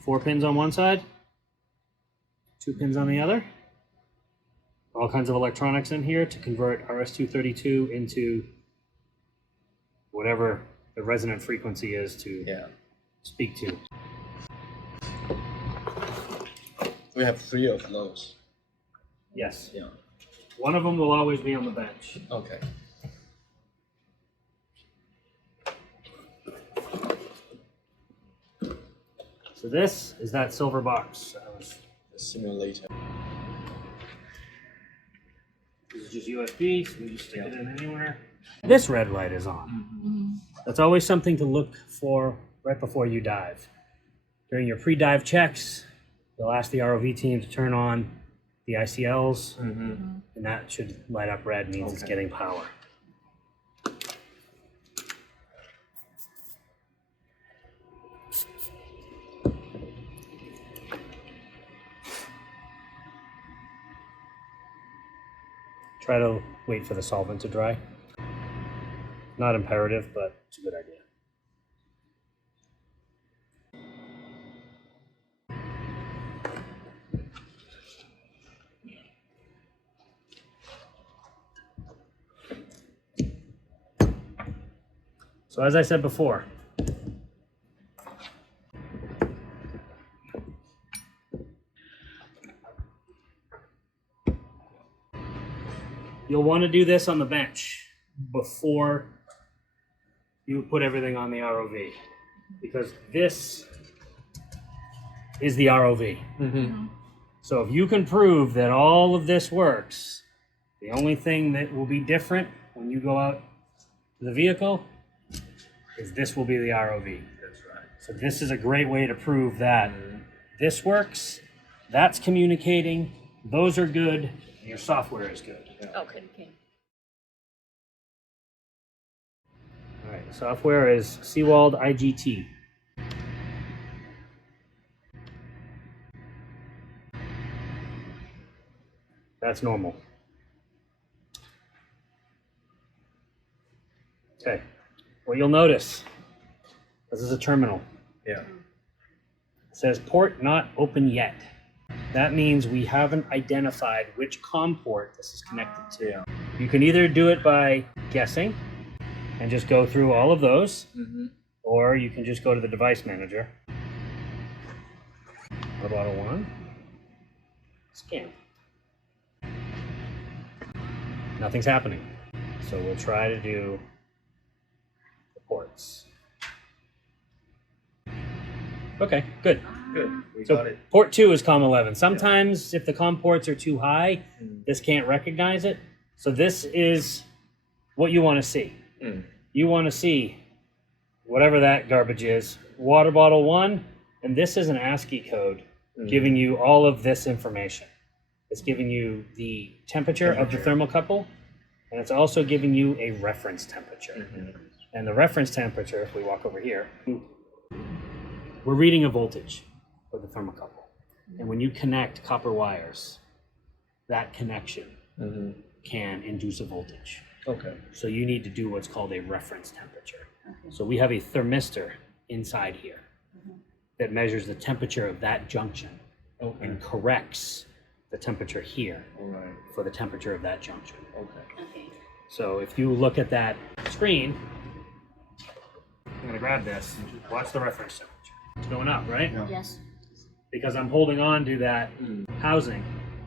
4 pins on one side, 2 pins on the other. All kinds of electronics in here to convert RS-232 into whatever the resonant frequency is to speak to. We have 3 of those. Yes. Yeah. One of them will always be on the bench. Okay. So this is that silver box. The simulator. This is just USB, so we just stick it in anywhere. This red light is on. That's always something to look for right before you dive. During your pre-dive checks, they'll ask the ROV team to turn on the ICLs, and that should light up red, means it's getting power. Try to wait for the solvent to dry. Not imperative, but it's a good idea. So as I said before, you'll want to do this on the bench before you put everything on the ROV, because this is the ROV. So if you can prove that all of this works, the only thing that will be different when you go out to the vehicle is this will be the ROV. That's right. So this is a great way to prove that this works, that's communicating, those are good, and your software is good. Okay. All right, the software is Seawald IGT. That's normal. Okay, what you'll notice, this is a terminal. Yeah. It says port not open yet. That means we haven't identified which COM port this is connected to. Yeah. You can either do it by guessing and just go through all of those, or you can just go to the device manager. What about a 1? Scan. Nothing's happening. So we'll try to do the ports. Okay, good. Good. We So got it. port 2 is COM11. Sometimes if the COM ports are too high, this can't recognize it. So this is what you want to see. You want to see whatever that garbage is, water bottle 1, and this is an ASCII code giving you all of this information. It's giving you the temperature of the thermocouple, and it's also giving you a reference temperature. And the reference temperature, if we walk over here, we're reading a voltage for the thermocouple. And when you connect copper wires, that connection can induce a voltage. Okay. So you need to do what's called a reference temperature. So we have a thermistor inside here that measures the temperature of that junction and corrects the temperature here for the temperature of that junction. Okay. So if you look at that screen, I'm gonna grab this, watch the reference temperature. It's going up, right? Yes. Because I'm holding on to that housing,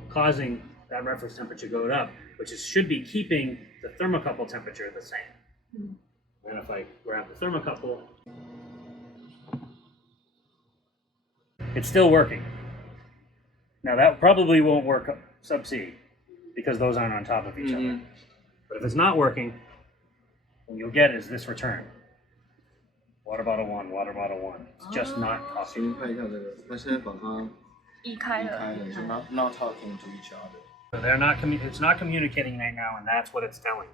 causing that reference temperature go up, which should be keeping the thermocouple temperature the same. And if I grab the thermocouple, it's still working. Now that probably won't work subsea because those aren't on top of each other. But if it's not working, what you'll get is this return. Water bottle 1, water bottle 1. It's just not talking. 请看一下这个，它现在把它移开了。开了，就 not talking to each other. So they're not it's not communicating right now, and that's what it's telling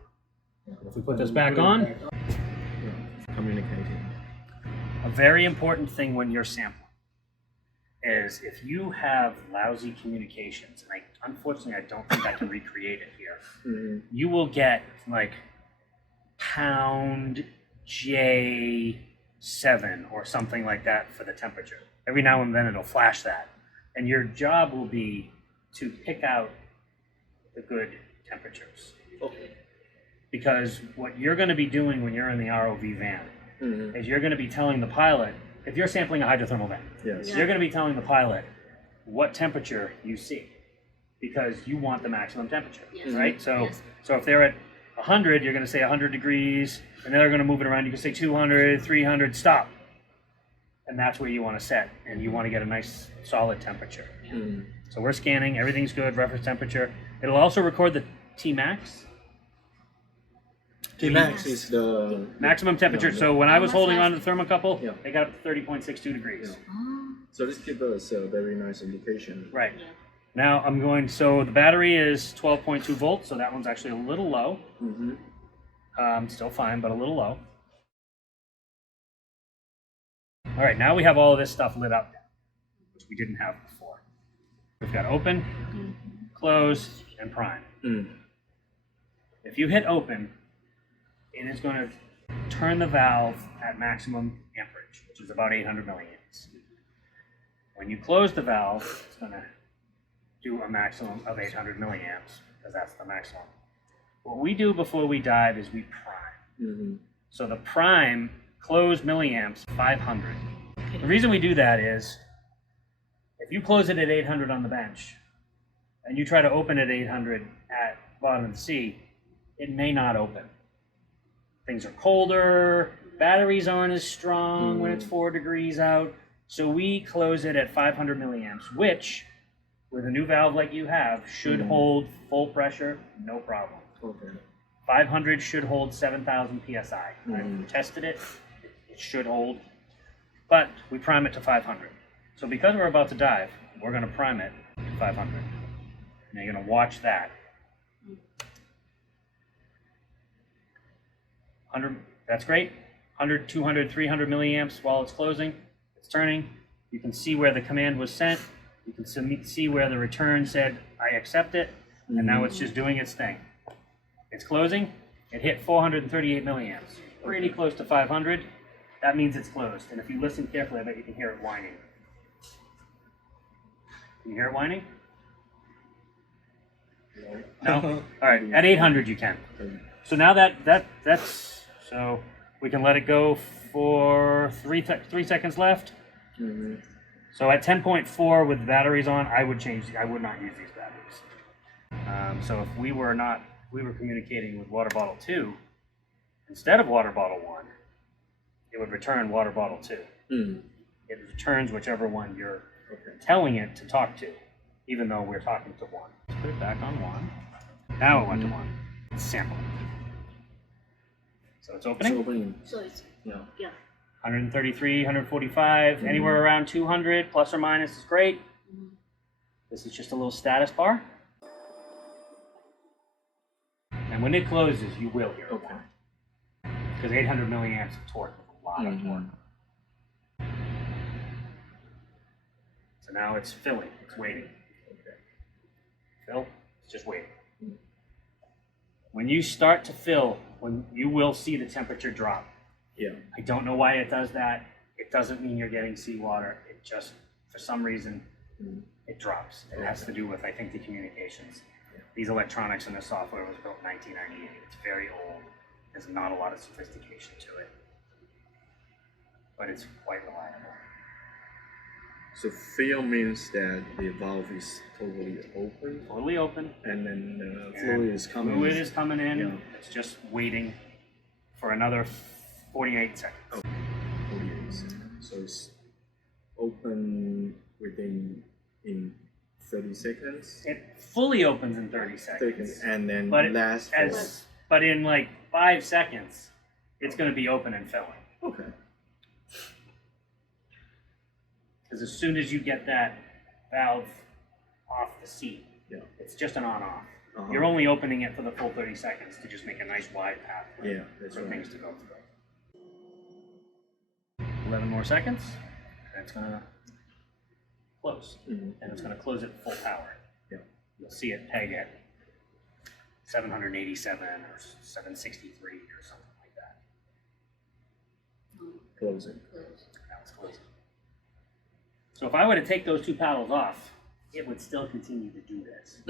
you. If we put this back on, Communicating. a very important thing when you're sampling is if you have lousy communications, and unfortunately I don't think I can recreate it here, you will get like pound J7 or something like that for the temperature. Every now and then it'll flash that. And your job will be to pick out the good temperatures. Okay. Because what you're going to be doing when you're in the ROV van Mm-hmm. is you're going to be telling the pilot, if you're sampling a hydrothermal vent, Yes. you're going to be telling the pilot what temperature you see because you want the maximum temperature, Yes. right? So, Yes. so if they're at 100, you're going to say 100 degrees, and then they're going to move it around. You can say 200, 300, stop. And that's where you want to set, and you want to get a nice solid temperature. Mm. So we're scanning, everything's good, reference temperature. It'll also record the Tmax, Tmax is the maximum temperature. Yeah, So when I was How much holding on to less? the thermocouple, Yeah. they got up to 30.62 degrees. Yeah. Oh, So this gives us a very nice indication. Right. yeah. Now I'm going, so the battery is 12.2 volts, so that one's actually a little low. Mm-hmm. Still fine, but a little low. All right, now we have all of this stuff lit up, which we didn't have before. We've got open, close, and prime. Mm. If you hit open, it is going to turn the valve at maximum amperage, which is about 800 milliamps. When you close the valve, it's going to do a maximum of 800 milliamps, because that's the maximum. What we do before we dive is we prime. Mm-hmm. So the prime closed milliamps 500. The reason we do that is if you close it at 800 on the bench and you try to open at 800 at bottom of the sea, it may not open. Things are colder, batteries aren't as strong when it's 4 degrees out. So we close it at 500 milliamps, which with a new valve like you have should hold full pressure, no problem. Okay. 500 should hold 7,000 psi. Mhm. I've tested it. It should hold. But we prime it to 500. So because we're about to dive, we're going to prime it to 500. And you're going to watch that. 100, that's great. 100, 200, 300 milliamps while it's closing. It's turning. You can see where the command was sent. You can see where the return said, I accept it. And now it's just doing its thing. It's closing. It hit 438 milliamps. Pretty close to 500. That means it's closed. And if you listen carefully, I bet you can hear it whining. Can you hear it whining? No? All right. At 800 you can. So now that's so we can let it go for 3 seconds left. Mm-hmm. So at 10.4 with batteries on, I would not use these batteries. So if we were communicating with water bottle 2 instead of water bottle 1, it would return water bottle 2. Mm. It returns whichever one you're Okay. telling it to talk to, even though we're talking to 1. Let's put it back on 1. Now it went to 1. It's sample. So it's opening. It's opening. So it's, Yeah. yeah. 133, 145, anywhere around 200, plus or minus is great. This is just a little status bar. And when it closes, you will hear it. Okay. Because 800 milliamps of torque is a lot of torque. So now it's filling, it's waiting. Okay. Fill, it's just waiting. When you start to fill, when you will see the temperature drop. Yeah. I don't know why it does that. It doesn't mean you're getting seawater. It just, for some reason, it drops. It has to do with, I think, the communications. These electronics and the software was built in 1998. It's very old. There's not a lot of sophistication to it. But it's quite reliable. So fill means that the valve is totally open, Totally open. and then and fluid is coming. Fluid is coming in. Yeah. It's just waiting for another 48 seconds. Oh, 48 seconds. So it's open in 30 seconds. It fully opens in 30 seconds. And then But lasts for. but in like 5 seconds, it's going to be open and filling. Okay. Because as soon as you get that valve off the seat, Yeah. it's just an on-off. Uh-huh. You're only opening it for the full 30 seconds to just make a nice wide pathway Yeah, that's for right. things to go through. 11 more seconds, and it's going to close. Mhm. And it's going to close at full power. Yeah. You'll see it peg at 787 or 763 or something like that. Closing. Close. Now it's closing. So if I were to take those two paddles off, it would still continue to do this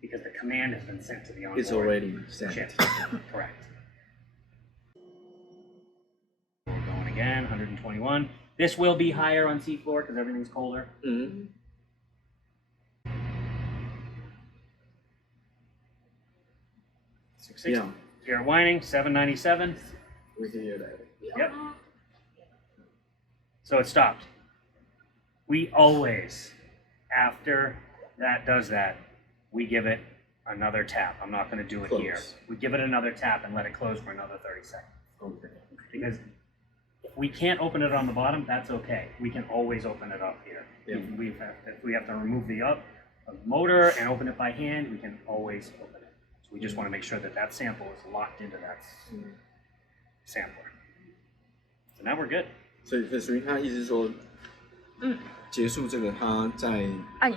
because the command has been sent to the onboard It's already sent. chip. Correct. We're going again, 121. This will be higher on seafloor because everything's colder. 660. Yeah, Gear whining, 797. we hear that. Yep. So it stopped. We always, after that does that, we give it another tap. I'm not going to do it here. Close. We give it another tap and let it close for another 30 seconds. Okay. Because if we can't open it on the bottom, that's okay. We can always open it up here. Yeah. If we have to remove the motor and open it by hand, we can always open it. So we just want to make sure that that sample is locked into that sampler. So now we're good. 所以他意思是说，结束这个他在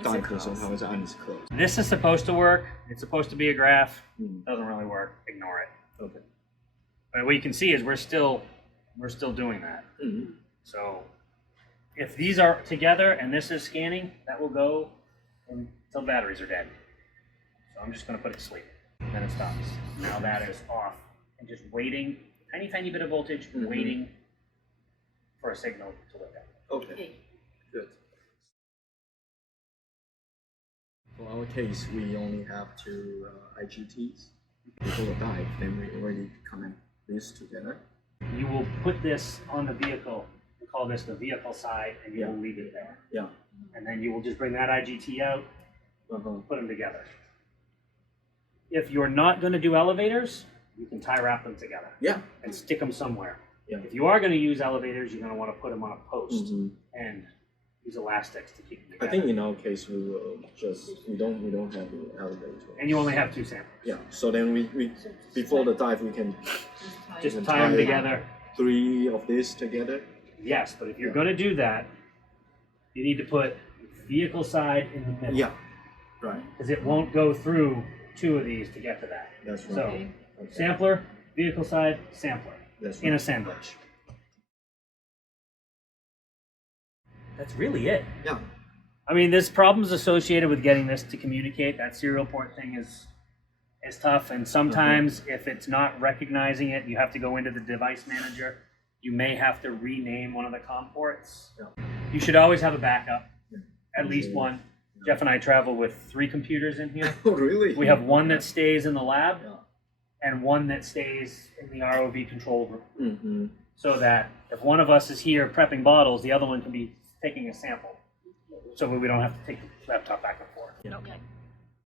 大课的时候，他会再按一次 close。 This is supposed to work. It's supposed to be a graph. Doesn't really work. Ignore it. Okay. But what you can see is we're still doing that. 嗯 So if these are together and this is scanning, that will go until batteries are dead. So I'm just going to put it to sleep. Then it stops. Now that is off and just waiting, tiny bit of voltage, waiting for a signal to look at. Okay. Good. For our case, we only have two IGTs. Before the dive, then we already connect these together. You will put this on the vehicle. We call this the vehicle side, and you will leave it there. Yeah. And then you will just bring that IGT out, put them together. If you're not going to do elevators, you can tie wrap them together Yeah. and stick them somewhere. Yeah. If you are going to use elevators, you're going to want to put them on a post and use elastics to keep them I together. think in our case we will just we don't have the elevator. And you only have two samples. Yeah. So then we before the dive we can Just tie them together. 3 of these together. Yes, but if you're going to do that, you need to put vehicle side in the middle. Yeah. Right. Because it won't go through 2 of these to get to that. That's right. So, Okay. sampler, vehicle side, sampler. That's In right. assemblage. That's really it. Yeah. I mean, there's problems associated with getting this to communicate. That serial port thing is tough, and sometimes if it's not recognizing it, you have to go into the device manager. You may have to rename one of the COM ports. Yeah. You should always have a backup, at least Mhm. one. Jeff and I travel with 3 computers in here. Oh really? We have one that stays in the lab Yeah. and one that stays in the ROV control room. Mm-hmm. So that if one of us is here prepping bottles, the other one can be taking a sample. So we don't have to take the laptop back and forth. Okay.